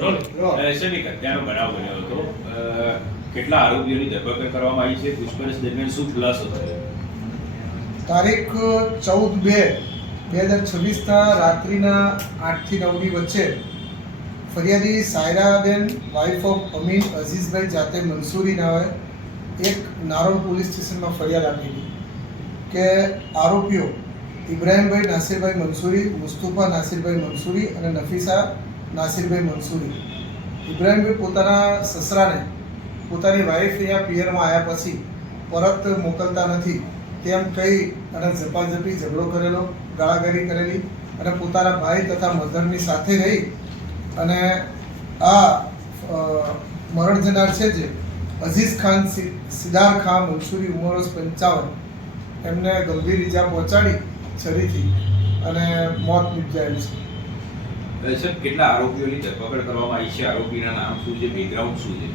એક હત્યાનો બનાવ બન્યો હતો. કેટલા આરોપીઓની ધરપકડ કરવામાં આવી છે? પૂછપરછ દરમિયાન શું ખુલાસો થયો? તારીખ ચૌદ બે બે હજાર છવ્વીસના રાત્રિના આઠથી નવની વચ્ચે ફરિયાદી સાયરાબેન વાઇફ ઓફ અમીન અઝીઝભાઈ જાતે મનસુરી નાવે એક નારોલ પોલીસ સ્ટેશનમાં ફરિયાદ આપી કે આરોપીઓ ઇબ્રાહીમભાઈ નાસિરભાઈ મનસુરી મુસ્તુફા નાસિરભાઈ મનસુરી અને નફીસા નાસિરભાઈ મંસૂરી ઇબ્રાહીમભાઈ પોતાના સસરાને, પોતાની વાઈફ અહીંયા પિયરમાં આવ્યા પછી પરત મોકલતા નથી. તેમ કહી અને ઝપાઝપી ઝઘડો કરેલો, ગાળાગારી કરેલી અને પોતાના ભાઈ તથા મધરની સાથે રહી અને આ મરણ જનાર છે જે અઝીઝ ખાન સિદ્ધાર ખાન મંસૂરી ઉંમર પંચાવન. એમને ગંભીર ઈજા પહોંચાડી, છરીથી અને મોત નિપજાયેલ છે. સાહેબ કેટલા આરોપીઓની ધરપકડ કરવામાં આવી છે? આરોપીના નામ શું છે? બેકગ્રાઉન્ડ શું છે?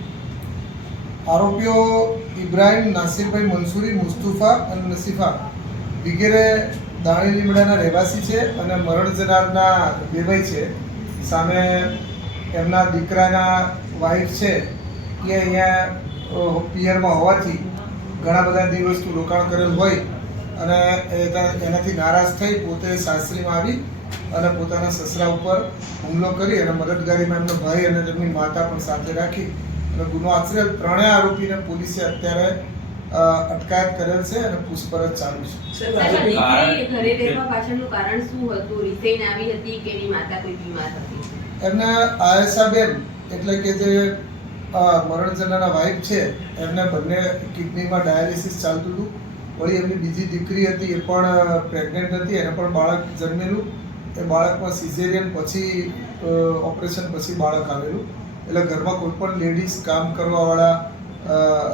આરોપીઓ ઇબ્રાહિમ નાસિરભાઈ મન્સુરી મુસ્તુફા અને નસીફા વગેરે દાણી લીમડાના રહેવાસી છે અને મરણ જનારના બેભાઈ છે. સામે એમના દીકરાના વાઈફ છે. એ અહીંયા પિયરમાં હોવાથી ઘણા બધા દિવસનું રોકાણ કરેલ હોય અને એનાથી નારાજ થઈ પોતે સાસરીમાં આવી અને પોતાના સસરા ઉપર હુમલો કરી અને મદદગારીમાં એમનો ભાઈ અને તેમની માતા પણ સાથે રાખી અને ગુનો આશરે ત્રણેય આરોપીને પોલીસે અત્યારે અટકાયત કરેલ છે અને પૂછપરછ ચાલુ છે. સાહેબ, આ દીકરી ઘરે રહેવા પાછળનું કારણ શું હતું? રિઝાઇન આવી હતી કે એની માતા કોઈ બીમાર હતી? એમને આયેશાબેન એટલે કે જે મરણ જનારના વાઈફ છે એમને બંને કિડનીમાં ડાયાલિસિસ ચાલતું હતું. વળી એમની બીજી દીકરી હતી એ પણ પ્રેગ્નેન્ટ હતી એને પણ બાળક જન્મેલું. એ બાળકમાં સિઝેરિયન પછી ઓપરેશન પછી બાળક આવેલું. એટલે ઘરમાં કોઈ પણ લેડીઝ કામ કરવાવાળા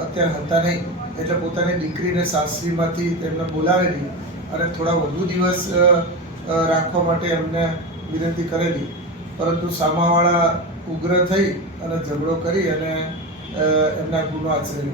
અત્યારે હતા નહીં. એટલે પોતાની દીકરીને સાસરીમાંથી તેમને બોલાવેલી અને થોડા વધુ દિવસ રાખવા માટે એમને વિનંતી કરેલી. પરંતુ સામાવાળા ઉગ્ર થઈ અને ઝઘડો કરી અને એમના ગુનો આચરેલો.